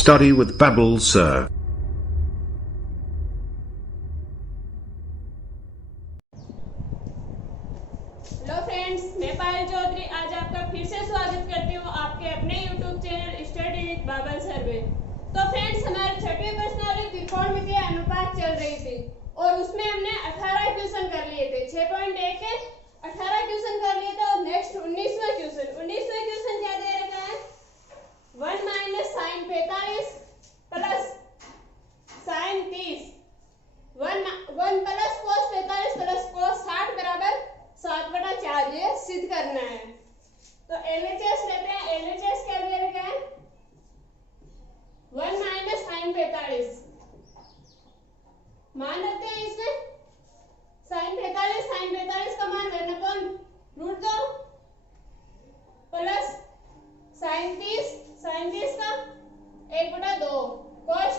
Study with Babul Sir. Hello friends, मैं पायल चौधरी आज आपका फिर से स्वागत करती हूँ आपके अपने YouTube channel study with Babal sir में। तो फ्रेंड्स, हमारे छठवीं प्रश्नावली त्रिकोणमितीय अनुपात चल रही थी और उसमें हमने 18 क्वेश्चन कर लिए थे। 6.1 के 18 क्वेश्चन कर लिए थे और नेक्स्ट 19वां क्वेश्चन क्या दे रखा है? 1 minus sine 45 plus sine 30 1 plus cos 45 plus cos 60 बराबर 7/4 ये सिद्ध करना है। तो एलएचएस लेते हैं। एलएचएस क्या दे रखा है? 1 माइनस साइन 45 मान रखते हैं इसमें साइन 45 का मान 1/√2 प्लस साइन 30 का 1/2 कोस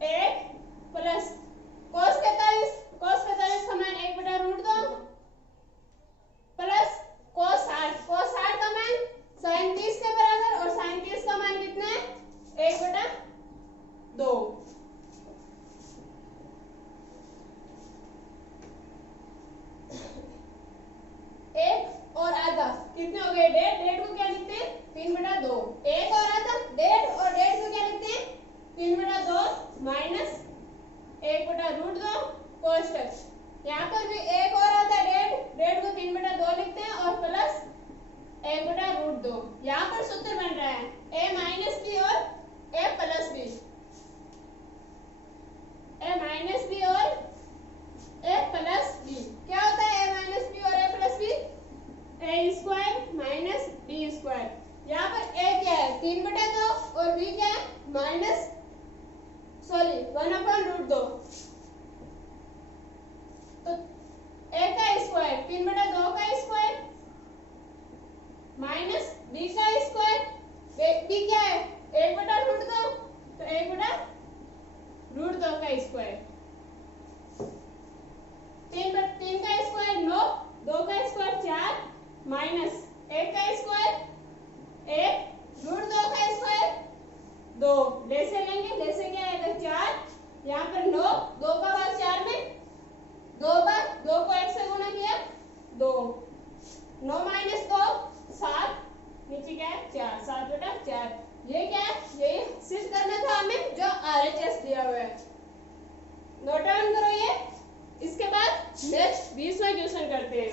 1 प्लस कोस 45 का मान 1/√2 प्लस कोस 60 का मान साइन 30 के बराबर और साइन 30 का मान कितना है? 1/2। एक और आधा कितने हो गए? डेढ़ को क्या लिखते हैं? 3/2। एक और आधा डेढ़ और डेढ़ को क्या लिखते हैं? 3/2 माइनस 1/√2 कोष्टक। यहाँ पर भी एक और आधा डेढ़ को 3/2 लिखते हैं और प्लस 1/√2। यहाँ पर सूत्र बन रहा है a माइनस बी और a plus b. a minus b और a प्लस बी क्या होता है? a माइनस बी और a plus b a square minus b square. यहाँ पर a क्या है? 3/2 और b क्या है? 1/√2। तो a का स्क्वायर 3/2 का स्क्वायर माइनस b का स्क्वायर। b क्या है? 1/√2 तो 1/√2 का स्क्वायर। 3 का स्क्वायर 9, 2 का स्क्वायर 4 माइनस 1 का स्क्वायर 1/√2 का स्क्वायर 2। जैसे लेंगे जैसे क्या आएगा? 4 यहाँ पर 9 2 का भाग 4 में 2 बार 2 को 1 से गुणा किया 2 9 माइनस 2 7 नीचे क्या है? 4 7/4। ये क्या है? ये सिद्ध करना था हमें जो आरएचएस दिया हुआ है। नोट डाउन करो ये। इसके बाद नेक्स्ट 20वां क्वेश्चन करते हैं।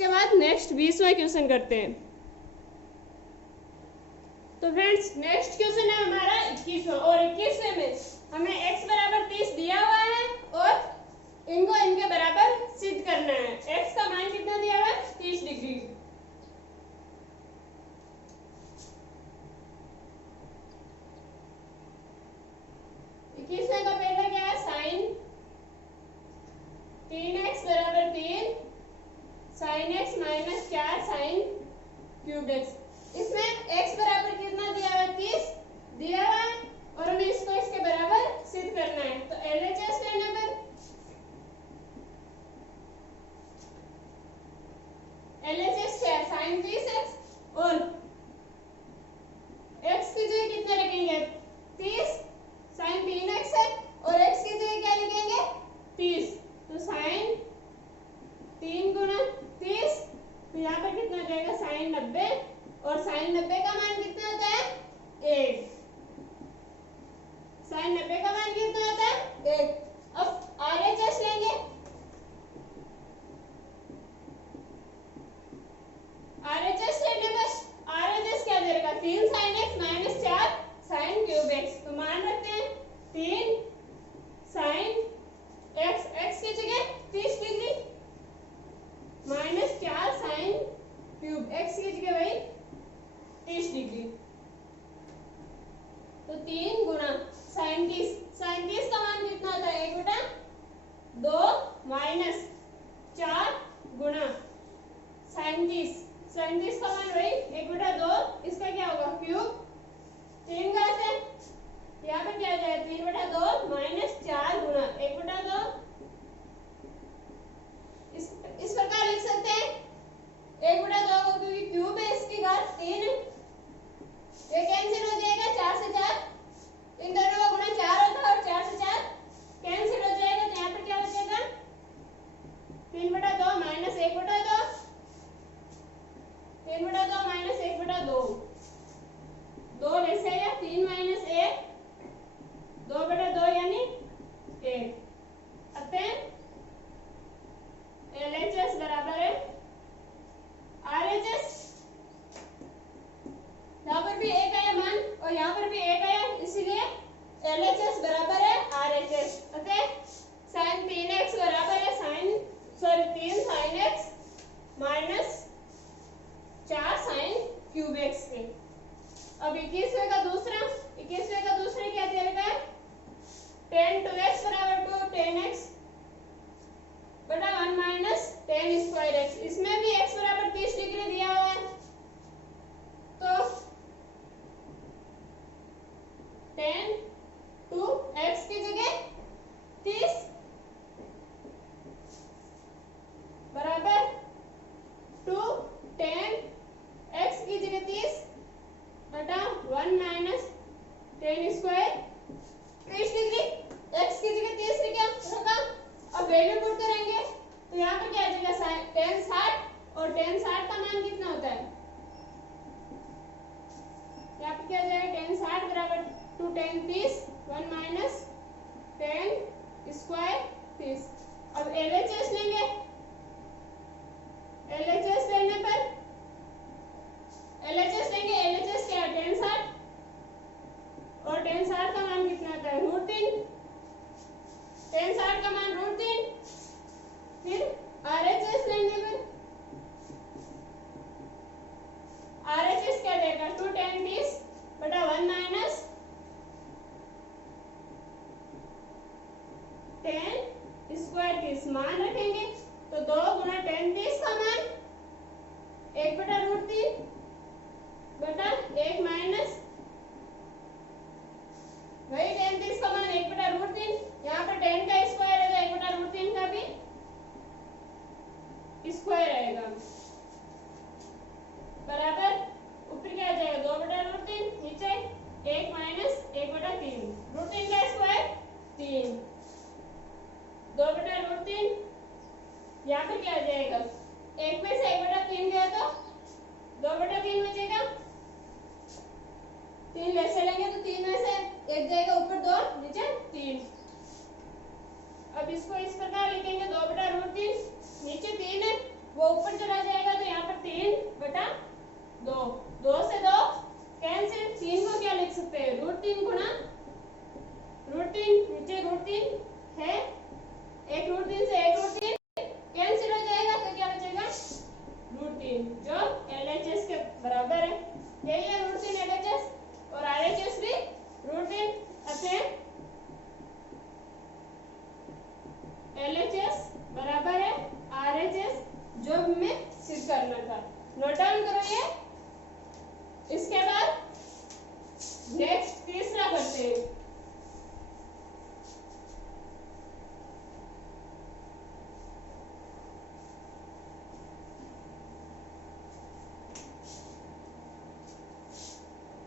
इसके बाद नेक्स्ट 20वां क्वेश्चन करते हैं। तो फ्रेंड्स नेक्स्ट क्वेश्चन है हमारा 21वां, और 21वें में हमें x बराबर 30 दिया हुआ है और इनको इनके बराबर सिद्ध करना है। x का मान कितना दिया हुआ है? 30 डिग्री। इक्कीसवें का पहला क्या है? साइन 3x बराबर 3 sine x minus 4 sine cube x। इसमें x बराबर कितना दिया हुआ है? 30 दिया हुआ है और हमें इसको इसके बराबर सिद्ध करना है। तो LHS लेने पर LHS क्या है? साइन 30x और x की जगह कितना रखेंगे? 30 साइन 3x है और x की जगह क्या लिखेंगे? 30। तो साइन 3 गुना 30, तो यहाँ पर कितना जाएगा? साइन 90 और साइन 90 का मान कितना होता है? 1। साइन 90 का मान कितना होता है? 1। अब RHS लेंगे। RHS लेने पर RHS क्या दे रखा? 3 sine x minus 4 sine cube x। तो मान रखते हैं 3 साइन x की जगह 30 degree minus 4 sine cube x की जगह वही 30 डिग्री। तो 3 गुना साइन 30 का मान कितना होता है? 1/2 माइनस 4 गुना साइन 30 का मान वही 1/2। इसका क्या होगा? क्यूब। 3 का से यहाँ पे क्या जाएगा? 3/2 माइनस 4 गुना 1/2। इस प्रकार लिख सकते हैं 1/2 को, क्योंकि क्यूब है इसकी घात 3 है। ये कैंसिल हो जाएगा 4 से 4, इन दोनों का गुणा 4 होता है और 4 से 4 कैंसिल हो जाएगा। तो यहाँ पर क्या बचेगा? 3/2 माइनस 1/2, 3/2 माइनस 1/2, 2 वैसे आएगा 3 माइनस 1 2/2 यानी 1। अतः LHS बराबर है RHS। यहाँ पर भी 1 आया मान और यहाँ पर भी 1 आया, इसीलिए LHS बराबर है RHS। अतः साइन 3x बराबर है 3 sine x minus 4 sine cube x के। अब 21वें का दूसरा क्या दे रखा है? tan 2x बराबर 2 tan x बटा 1 माइनस tan स्क्वायर x। इसमें भी x बराबर 30 डिग्री दिया हुआ है, तो tan 2x की जगह 30 बराबर 2 tan x की जगह 30 बटा 1 minus tan square 30 degree. x की जगह 30 रखा। अब वैल्यू पुट करेंगे तो यहाँ पे क्या आ जाएगा? tan 60 और tan 60 का मान कितना होता है? यहाँ पे क्या आ जाएगा? tan 60 बराबर 2 tan 30 1 माइनस tan स्क्वायर 30। अब LHS लेंगे। LHS लेने पर LHS क्या है? tan 60 और tan 60 का मान कितना होता है? √3। tan 60 का मान √3। फिर RHS लेने पर RHS क्या देगा? 2 tan 30 बटा 1 माइनस tan स्क्वायर 30। मान रखेंगे तो 2 गुना tan 30 का मान 1/√3 बटा 1 माइनस वही tan 30 का मान 1/√3। यहाँ पर tan का स्क्वायर है तो 1/√3 का भी स्क्वायर आएगा बराबर ऊपर क्या आ जाएगा? 2/√3, नीचे 1 माइनस 1/3। √3 का स्क्वायर 3, 2/√3। यहाँ पर क्या आ जाएगा? 1 में से 1/3 गया तो 2/3 बचेगा। 3 वैसे लेंगे तो 3 में से 1 जाएगा ऊपर 2 नीचे 3। अब इसको इस प्रकार लिखेंगे 2/√3, नीचे 3 है वो ऊपर चला जाएगा √3 है, एक √3 से एक √3 कैंसिल हो जाएगा तो क्या बचेगा √3 जो LHS के बराबर है। यही है √3 LHS और RHS भी √3 अतः LHS बराबर है RHS जो हमें सिद्ध करना था। नोट डाउन करो ये। इसके बाद नेक्स्ट तीसरा करते हैं।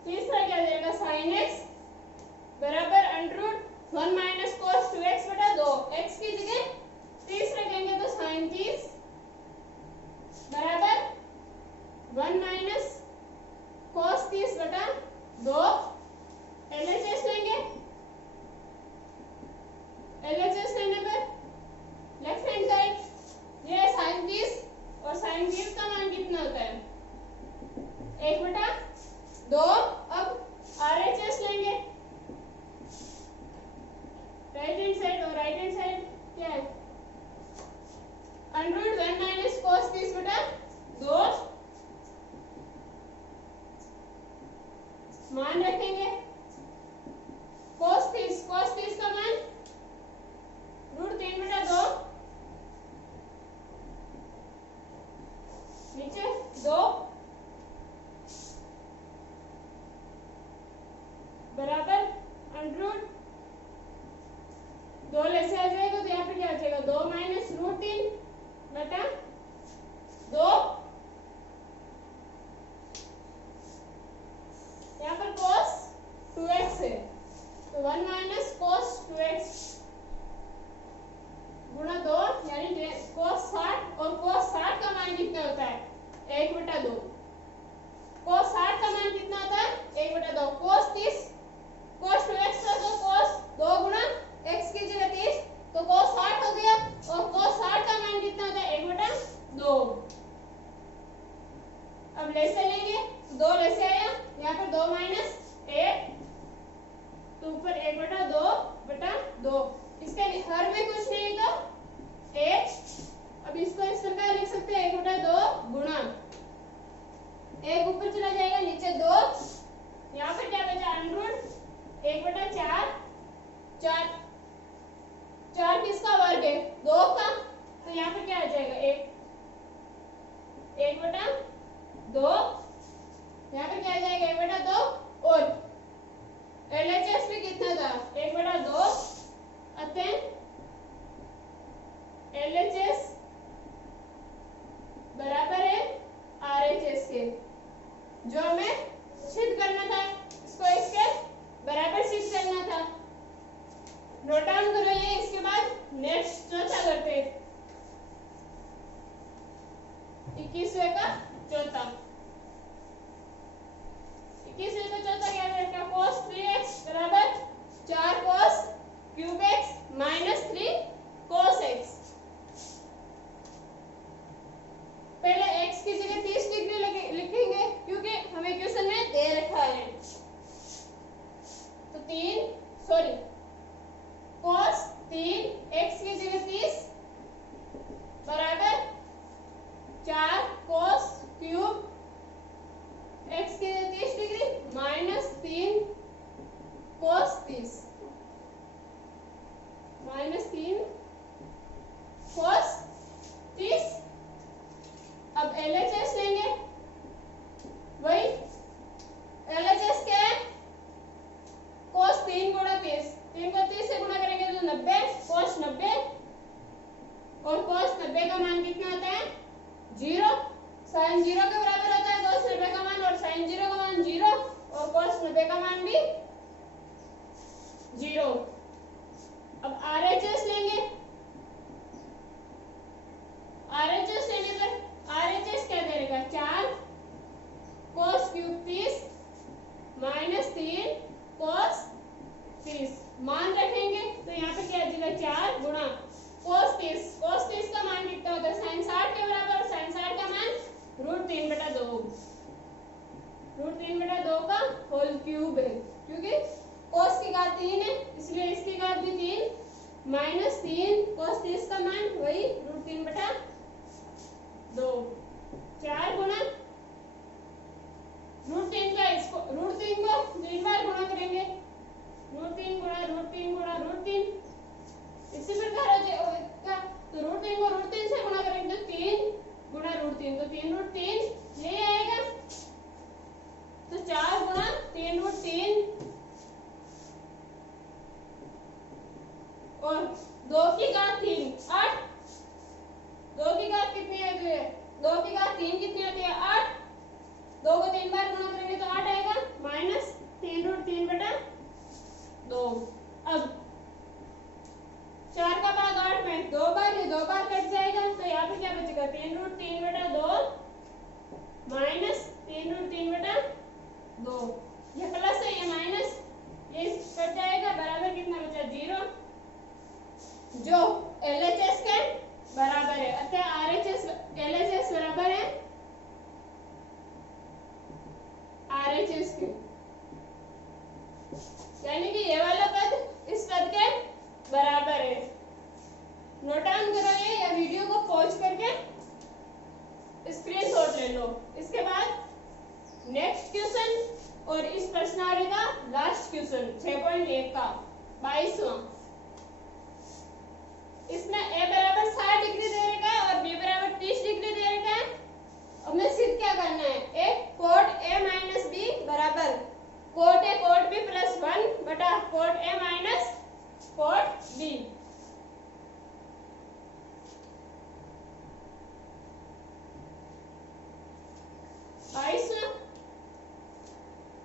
तीसरा क्या देगा sin x बराबर √1 माइनस cos 2x बटा 2। x की जगह 30 रखेंगे तो sin 30 बराबर 1 माइनस cos 30 बटा 2। LHS लेंगे, LHS लेने पर लेफ्ट हैंड साइड ये sin 30 और sin 30 का मान कितना होता है 1 बटा 2। अब RHS लेंगे, राइट हैंड साइड और राइट हैंड साइड क्या है √1 माइनस cos 30 बटा 2 मान रखेंगे। cos 30 का मान √3 बटा 2 नीचे 2 बराबर √2 ऐसे आ जाएगा तो यहाँ पे क्या आ जाएगा 2 माइनस √3 बटा 2। यहाँ पर cos 2x है तो 1 माइनस cos 2x गुणा 2 यानी cos 60 और cos 60 का मान कितना होता है 1 बटा 2। cos 60 का मान कितना होता है 1 बटा 2। cos 30 cos 2x का तो cos 2 गुणा x की जगह 30 तो cos 60 हो गया और cos 60 का मान कितना होता है 1 बटा 2। अब लेसे लेंगे 2 लेसे आया यहाँ पर 2 माइनस 1 तो ऊपर 1 बटा 2 बटा 2। इसके हर में कुछ नहीं तो 1। अब इसको इस प्रकार लिख सकते हैं 1 बटा 2 गुणा 1 ऊपर चला जाएगा नीचे 2। यहाँ पर क्या बचा √1 बटा 4 4 किसका वर्ग है 2 का तो यहाँ पर क्या आ जाएगा 1 बटा 2। यहाँ पे क्या आ जाएगा 1 बटा 2 और LHS भी कितना था 1 बटा 2 अतः LHS बराबर है RHS के जो हमें सिद्ध करना था। इसको इसके बराबर सिद्ध करना था। नोट डाउन करो ये। इसके बाद नेक्स्ट चौथा करते हैं 21वें का चौथा। 21वें का चौथा क्या रहेगा cos 3x बराबर 4 cos cube x minus 3 cos x। पहले x की जगह 30 डिग्री लिखेंगे क्योंकि हमें क्वेश्चन में दे रखा है तो cos 3 x की जगह 30 बराबर 4 cos क्यूब x की जगह 30 degree minus 3 cos 30 minus 3 cos 30। अब LHS लेंगे, वही LHS क्या है cos 3 गुणा 30 3 को 30 से गुणा करेंगे तो 90 cos 90 और cos 90 का मान कितना होता है 0। sin 0 के बराबर होता है cos 90 का मान और sin 0 का मान 0 और cos 90 का मान भी 0। अब RHS लेंगे, RHS लेने पर RHS क्या देगा 4 cos क्यूब 30 माइनस 3 cos 30 मान रखेंगे तो यहाँ पे क्या आ जाएगा 4 गुणा cos 30 का मान कितना होता है sin 60 के बराबर और sin 60 का मान √3 बटा 2 √3 बटा 2 का होल क्यूब है क्योंकि cos की घात 3 है इसलिए इसकी घात भी 3 माइनस 3 cos 30 का मान वही √3/2 4 गुना √3 का इसको √3 को 3 बार गुणा करेंगे √3 गुणा √3 गुणा √3 इसी प्रकार हो जाएगा। तो √3 को √3 से गुणा करेंगे तो 3 गुणा √3 तो 3√3 ये आएगा। तो 4 गुणा 3√3 और 2 की घात 3 8 2 की घात कितनी आती है 2 की घात 3 कितनी आती है 8 2 को 3 बार गुणा करेंगे तो 8 आएगा माइनस 3√3/2। अब 4 का भाग 8 में 2 बार ये 2 बार कट जाएगा तो यहाँ पे क्या बचेगा 3√3/2 माइनस 3√3/2 ये प्लस है ये माइनस ये कट जाएगा बराबर कितना बचा 0 जो LHS के बराबर है अतः RHS LHS बराबर है RHS के यानी कि ये वाला पद इस पद के बराबर है। नोट डाउन करो ये या वीडियो को पॉज करके स्क्रीनशॉट ले लो। इसके बाद नेक्स्ट क्वेश्चन और इस प्रश्नावली का लास्ट क्वेश्चन 6.1 का 22वां। इसमें a बराबर 60 डिग्री दे रखा है और b बराबर 30 डिग्री दे रखा है। अब हमें सिद्ध क्या करना है एक cot a माइनस b बराबर cot a cot b plus 1 बटा cot a minus cot b।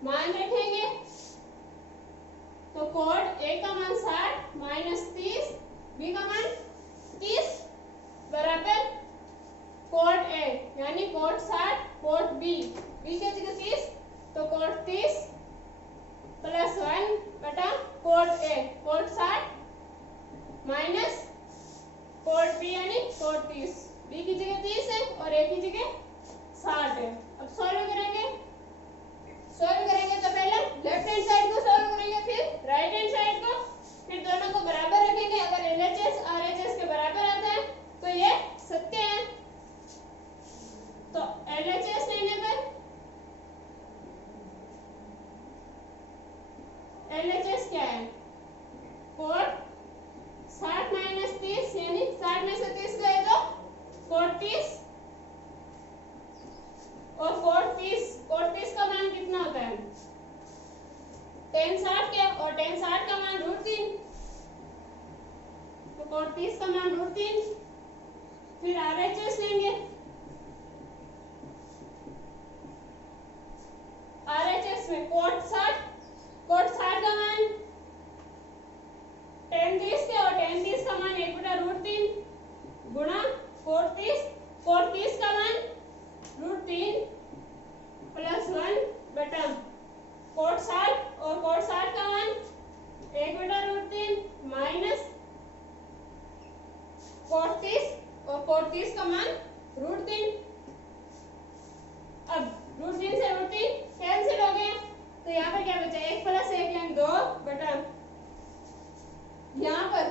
मान रखेंगे तो cot a का मान 60 माइनस 30 b का मान 30 बराबर cot a यानी cot 60 cot b की जगह 30 तो cot 30 प्लस 1 बटा cot a cot 60 minus cot b यानी cot 30 b की जगह 30 है और a की जगह 60 है। अब सॉल्व करेंगे तो पहले लेफ्ट हैंड साइड को सॉल्व करेंगे फिर राइट हैंड साइड को फिर दोनों को बराबर रखेंगे। अगर LHS RHS के बराबर आता है तो ये सत्य है। तो LHS लेने पर LHS क्या है cot 60 माइनस 30 यानी 60 में से 30 गए तो cot 30 और cot 30 का मान कितना होता है tan 60 के और tan 60 का मान √3 तो cot 30 का मान √3 फिर RHS लेंगे RHS में cot 60 का मान tan 30 के और tan 30 का मान 1/√3 गुणा cot 30 का मान √3 प्लस 1 बटा cot 60 और cot 60 का मान 1/√3 माइनस cot 30 और cot 30 का मान √3। अब √3 से √3 कैंसिल हो गया तो यहाँ पर क्या बचा 1 प्लस 1 यानी 2 बटा यहाँ पर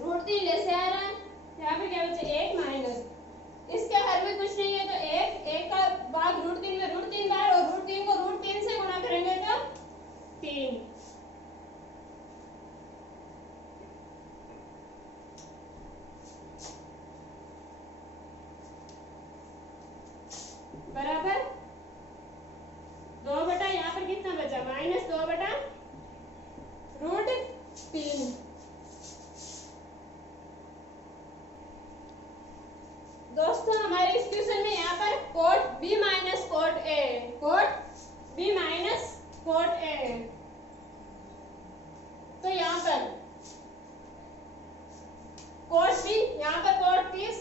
√3 ले से आ रहा है यहाँ पे क्या बचा 1 माइनस इसके हर में कुछ नहीं है तो 1 का भाग √3 में √3 बार और √3 को √3 से गुणा करेंगे तो 3 बराबर 2 बटा यहाँ पर कितना बचा माइनस 2 बटा √3। दोस्तों हमारे इस क्वेश्चन में यहाँ पर cot b minus cot a है तो यहाँ पर cot b यहाँ पर cot 30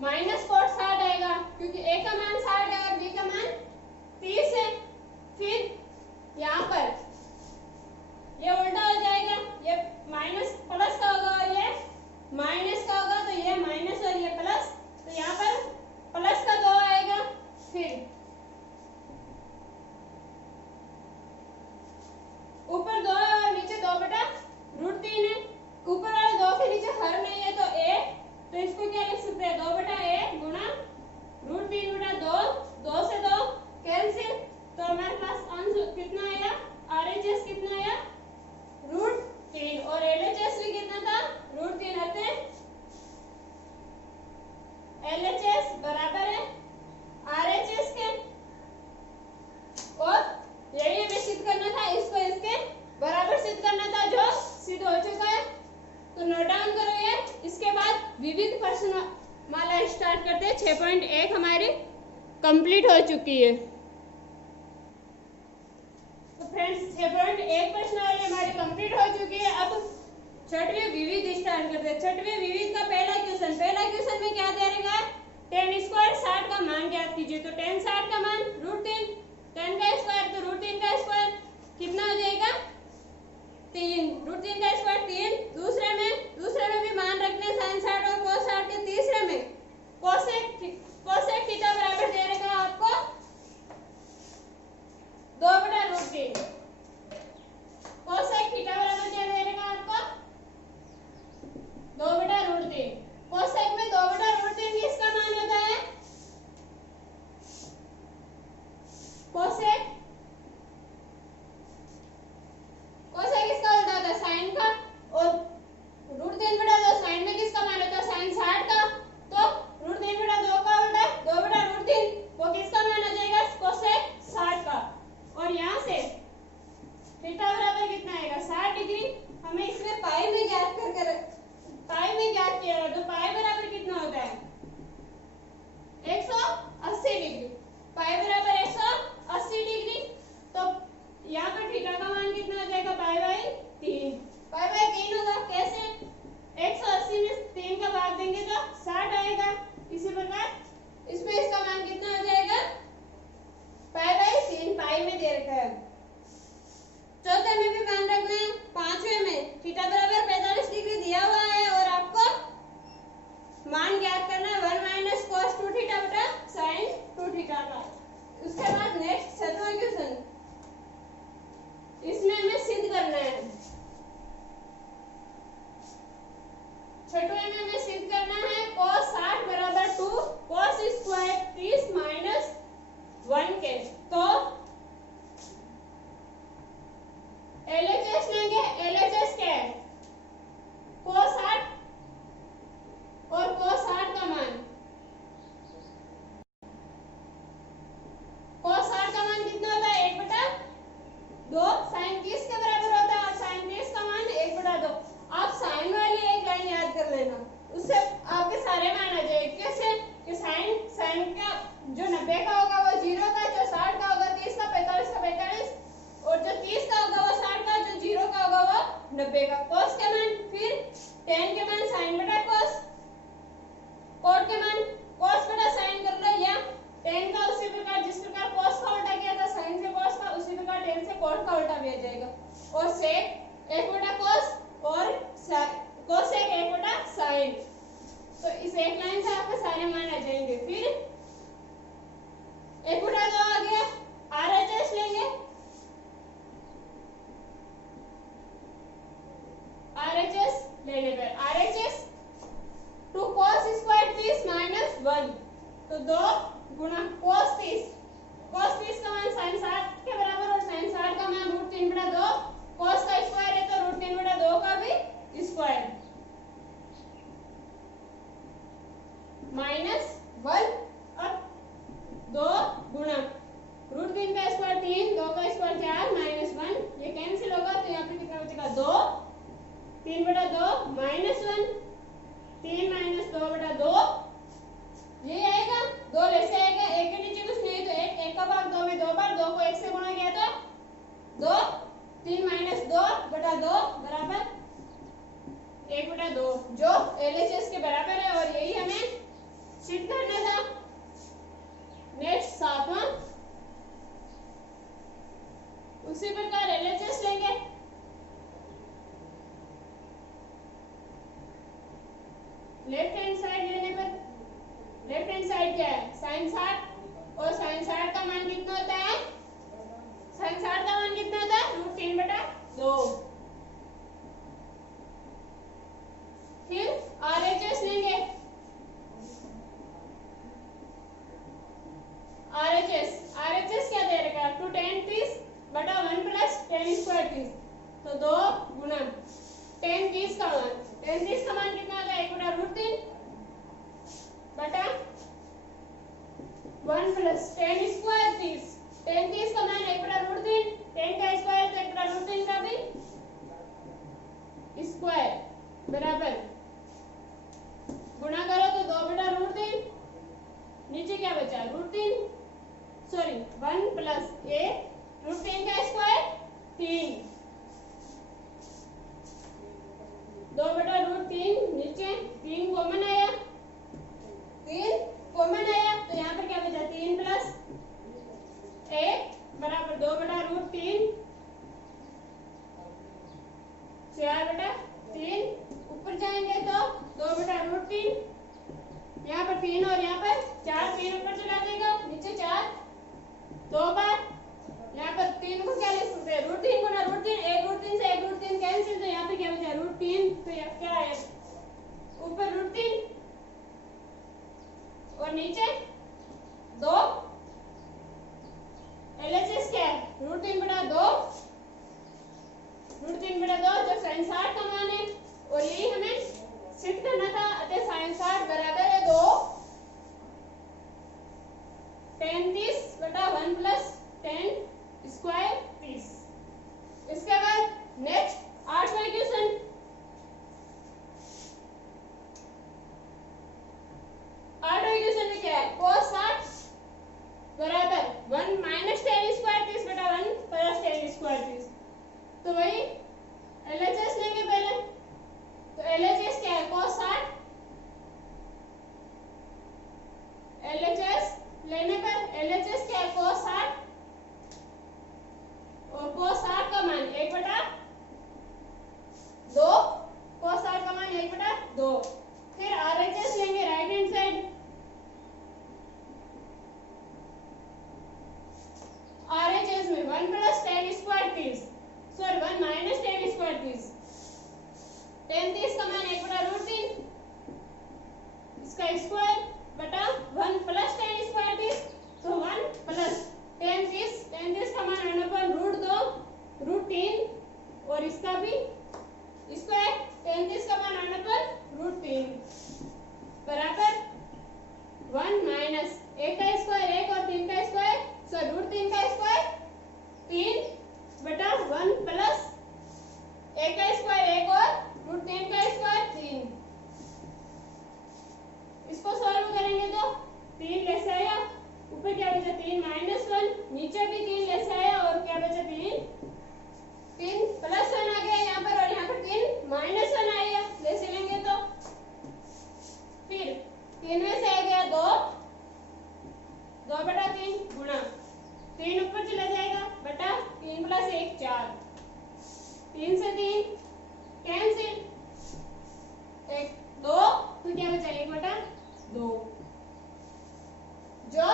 माइनस cot 60 आएगा क्योंकि a का मान 60 है और b का मान 30 है। फिर यहाँ पर ये उल्टा हो जाएगा ये माइनस प्लस का होगा और ये माइनस का होगा तो ये माइनस और ये प्लस तो यहाँ पर प्लस का 2 आएगा। फिर है 6.1 हमारी कंप्लीट हो चुकी है। तो फ्रेंड्स 6.1 प्रश्नावली हमारी कंप्लीट हो चुकी है। अब छठवें विविध स्टार्ट करते हैं। छठवें विविध का पहला क्वेश्चन में क्या दे रखा है, 10 स्क्वायर 60 का मान ज्ञात कीजिए। तो 10 60 का मान √3, 10 का स्क्वायर तो √3 का स्क्वायर कितना हो जाएगा 3, √3 का स्क्वायर 3। दूसरे में भी मान रखने sin 60 और cos 60 के। तीसरे में कोसेक थीटा बराबर दे रखा है आपको 2/√3। कोसेक थीटा बराबर क्या दे रखा है आपको 2/√3। कोसेक में 2/√3 किसका मान होता है, कोसेक किसका उल्टा होता है साइन का, और √3/2 साइन में किसका मान होता है sin 60 का। तो √3/2 का उल्टा 2/√3 वो किसका मान आ जाएगा कोसेक 60 का। और यहाँ से थीटा बराबर कितना आएगा 60 डिग्री। हमें इसमें पाई में ज्ञात किया है। तो पाई बराबर कितना होता है 180 डिग्री। पाई बराबर 180 डिग्री। तो यहाँ पर थीटा का मान कितना आ जाएगा पाई/3। पाई/3 होगा कैसे, 180 में 3 का भाग देंगे तो 60 आएगा। इसी प्रकार इसमें इसका मान कितना आ जाएगा पाई/3, पाई में दे रखा है। चौथे में भी मान रखना है। पांचवें में थीटा बराबर 45 डिग्री दिया हुआ है और आपको मान ज्ञात करना है 1 - cos 2 थीटा बटा sin 2 थीटा का। उसके बाद नेक्स्ट छठवां क्वेश्चन, इसमें हमें सिद्ध करना है। छठवें में हमें सिद्ध करना है cos 60 बराबर 2 cos स्क्वायर 30 - 1 के। तो LHS लेंगे। LHS क्या है cos 60 और cos 60 का मान, cos 60 का मान कितना होता है 1/2 sin 30 के बराबर होता है और sin 30 का मान 1/2। आप साइन वाली एक लाइन याद कर लेना, उससे आपके सारे मान आ जाएंगे। कैसे कि साइन का जो 90 का होगा वो 0 का, जो 60 का होगा 30 का, 45 का 45, और जो 30 का होगा वो 60 का, जो 0 का होगा वो 90 का। cos के मान फिर tan के मान sin बटा cos, cot के मान cos बटा sin कर लो, या tan का उसी प्रकार जिस प्रकार cos का उल्टा किया था sin से cos का, उसी प्रकार tan से cot का उल्टा भी आ जाएगा। और sec 1/cos और cosec 1/sin। तो इस एक लाइन से आपके सारे मान आ जाएंगे। फिर 1/2 आ गया। RHS लेंगे। RHS लेने पर RHS 2 cos स्क्वायर 30 - 1, तो 2 गुणा cos 30। cos 30 का मान sin 60 के बराबर और sin 60 का मान √3/2। cos का स्क्वायर है तो √3/2 का भी स्क्वायर -1 और 2 गुणा √3 का स्क्वायर 3, 2 का स्क्वायर 4 -1, ये कैंसिल होगा तो यहाँ पे कितना बचेगा 2, 3/2 -1, 3 - 2/2 ये आएगा। 2 ऐसे आएगा, एक के नीचे कुछ नहीं तो एक का भाग 2 में 2 बार, 2 को 1 से गुणा किया तो 2, 3 - 2/2 बराबर 1/2, जो LHS के बराबर है। और यही हमें सिद्ध करना था। नेक्स्ट सातवां, उसी प्रकार LHS लेंगे। लेफ्ट हैंड साइड लेने पर लेफ्ट हैंड साइड क्या है sin 60 और sin 60 का मान कितना होता है, sin 60 का मान कितना होता है √3/2। फिर RHS लेंगे। RHS क्या दे रखा है 2 tan 30/1 + tan स्क्वायर 30, तो 2 गुना tan 30 का मान, tan 30 का मान कितना होता है 1/√3/1 + tan स्क्वायर 30। tan 30 का मान 1/√3, tan का स्क्वायर तो 1/√3 का भी स्क्वायर बराबर गुणा करो तो 2/√3 प्लस ए रूट 3 का स्क्वायर 3, 2/√3 नीचे 3 कॉमन आया, 3 कॉमन आया तो यहाँ पर क्या बचा 3 प्लस 1 बराबर 2/√3, 4/3, ऊपर जाएंगे तो 2/√3, यहाँ पर 3 और यहाँ पर 4, 3 ऊपर चला जाएगा नीचे 4 2 बार, यहाँ पर 3 को क्या लिख सकते हैं √3 गुना √3, 1 √3 से 1 √3 कैंसिल, तो यहाँ पे क्या बचा √3, तो यहाँ क्या आया ऊपर √3 और नीचे 2, LHS क्या है √3/2, √3/2 जो sin 60 का मान है और यही हमें सिद्ध करना था, अतः sin 60 बराबर है 2 tan 30/1 प्लस tan स्क्वायर 30। इसके बाद नेक्स्ट 8वां क्वेश्चन, 8वां क्वेश्चन में क्या है cos 60 बराबर 1 minus tan square 30/1 plus tan square 30, तो वही LHS लेंगे पहले, तो LHS क्या है cos 60, LHS लेने पर LHS क्या है cos 60 और cos 60 का मान 1/2, cos 60 का मान 1/2, फिर RHS लेंगे राइट हैंड साइड, RHS में 1 plus tan square 30, sorry 1 minus tan square 30, tan 30 का मान 1/√3, इसका स्क्वायर बटा 1 प्लस tan स्क्वायर 30, तो 1 प्लस tan 30 का मान 1/√2 √3 और इसका भी स्क्वायर tan 30 का मान 1/√3 बराबर 1 माइनस 1 का स्क्वायर 1 और 3 का स्क्वायर, सॉरी √3 का स्क्वायर 3 बटा 1 प्लस 1 का स्क्वायर 1 और √3 का स्क्वायर 3। इसको सॉल्व करेंगे तो 3 लेस आया, ऊपर क्या बचा 3 माइनस 1, नीचे भी 3 लेस आया और क्या बचा 3 प्लस 1 आ गया यहाँ पर, और यहाँ पर 3 माइनस 1 आएगा, लेस लेंगे तो फिर 3 में से आ गया 2/3 गुणा 3 ऊपर चला जाएगा बटा 3 प्लस 1 4, 3 से 3 कैंसिल, 1 2, तो क्या बचा 1/2, जो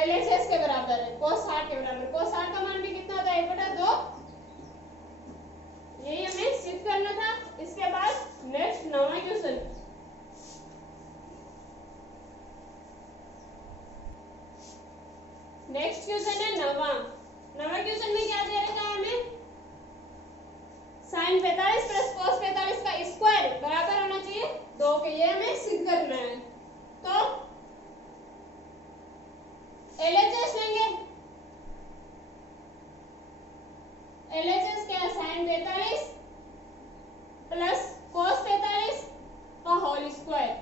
LHS के बराबर है, cos 60 के बराबर, cos 60 का मान भी कितना होता है 1/2, यही हमें सिद्ध करना था। इसके बाद नेक्स्ट 9वां क्वेश्चन, नेक्स्ट क्वेश्चन है 9वां क्वेश्चन में क्या दे रखा है हमें sin 45 प्लस cos 45 का स्क्वायर बराबर होना चाहिए 2 के, ये हमें सिद्ध करना है, तो LHS लेंगे, LHS क्या है sin 45 प्लस cos 45 का होल स्क्वायर,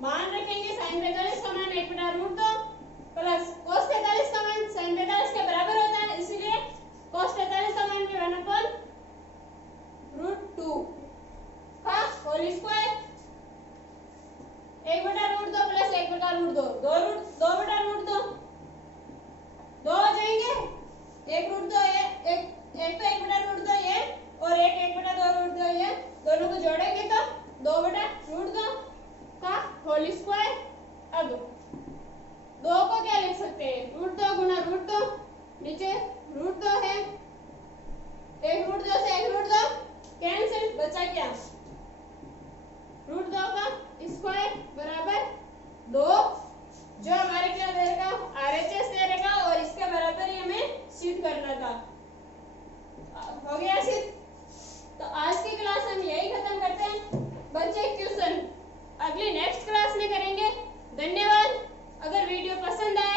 मान रखेंगे sin 45 का मान 1/√2 प्लस cos 45 का मान sin 45 के बराबर होता है, इसीलिए cos 45 का मान भी 1/√2 का होल स्क्वायर, 1/√2 प्लस 1/√2 2/√2 2 हो जाएंगे, 1√2 ये एक तो 1/√2 ये और एक 1/2√2 ये, दोनों को जोड़ेंगे तो 2/√2 का होल स्क्वायर। अब 2 को क्या लिख सकते हैं √2 गुना √2, नीचे √2 है, 1√2 से 1√2 कैंसिल, बचा क्या √2 का स्क्वायर बराबर 2, जो हमारे क्या दे देगा RHS दे देगा और इसके बराबर ही हमें सिद्ध करना था। हो गया सिद्ध। तो आज की क्लास हम यही खत्म करते हैं। बच्चे क्वेश्चन अगली नेक्स्ट क्लास में करेंगे। धन्यवाद। अगर वीडियो पसंद आया